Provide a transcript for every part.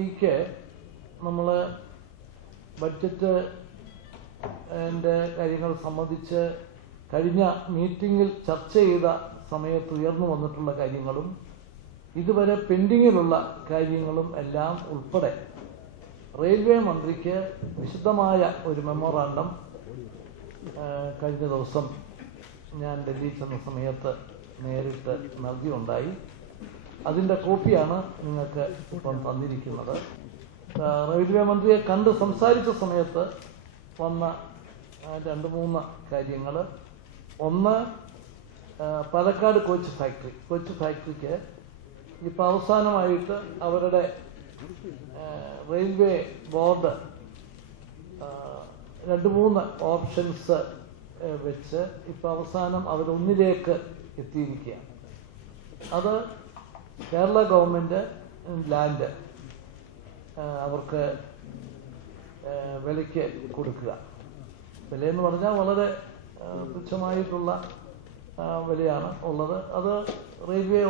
ഈക്ക് നമ്മൾ ബഡ്ജറ്റ് കാര്യങ്ങൾ സംബന്ധിച്ച് കഴിഞ്ഞ മീറ്റിങ്ങിൽ ചർച്ച ചെയ്ത സമയത്ത് ഉയർന്നു വന്നിട്ടുള്ള കാര്യങ്ങളും ഇതുവരെ പെൻഡിങ്ങിലുള്ള കാര്യങ്ങളും എല്ലാം ഉൾപ്പെടെ റെയിൽവേ മന്ത്രിക്ക് വിശദമായ ഒരു മെമ്മോറാണ്ടം കഴിഞ്ഞ ദിവസം ഞാൻ ഡൽഹി ചെന്ന സമയത്ത് നേരിട്ട് നൽകിയുണ്ടായി. അതിൻ്റെ കോപ്പിയാണ് നിങ്ങൾക്ക് ഇപ്പം തന്നിരിക്കുന്നത്. റെയിൽവേ മന്ത്രിയെ കണ്ട് സംസാരിച്ച സമയത്ത് വന്ന 2-3 കാര്യങ്ങൾ. ഒന്ന്, പാലക്കാട് കോച്ച് ഫാക്ടറിക്ക് ഇപ്പം അവസാനമായിട്ട് അവരുടെ റെയിൽവേ ബോർഡ് 2-3 ഓപ്ഷൻസ് വെച്ച് ഇപ്പം അവസാനം അവരൊന്നിലേക്ക് എത്തിയിരിക്കുകയാണ്. അത് കേരള ഗവൺമെൻറ് ലാൻഡ് അവർക്ക് വിലയ്ക്ക് കൊടുക്കുക. വിലയെന്ന് പറഞ്ഞാൽ വളരെ തുച്ഛമായിട്ടുള്ള വിലയാണ് ഉള്ളത്. അത് റെയിൽവേ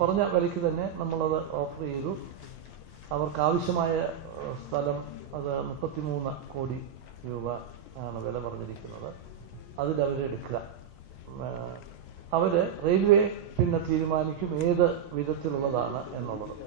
പറഞ്ഞ വിലയ്ക്ക് തന്നെ നമ്മളത് ഓഫർ ചെയ്തു. അവർക്ക് ആവശ്യമായ സ്ഥലം അത് 33 കോടി രൂപ ആണ് വില പറഞ്ഞിരിക്കുന്നത്. അതിലവരെടുക്കുക. അവർ റെയിൽവേ പിന്നെ തീരുമാനിക്കും ഏത് വിധത്തിലുള്ളതാണ് എന്നുള്ളത്.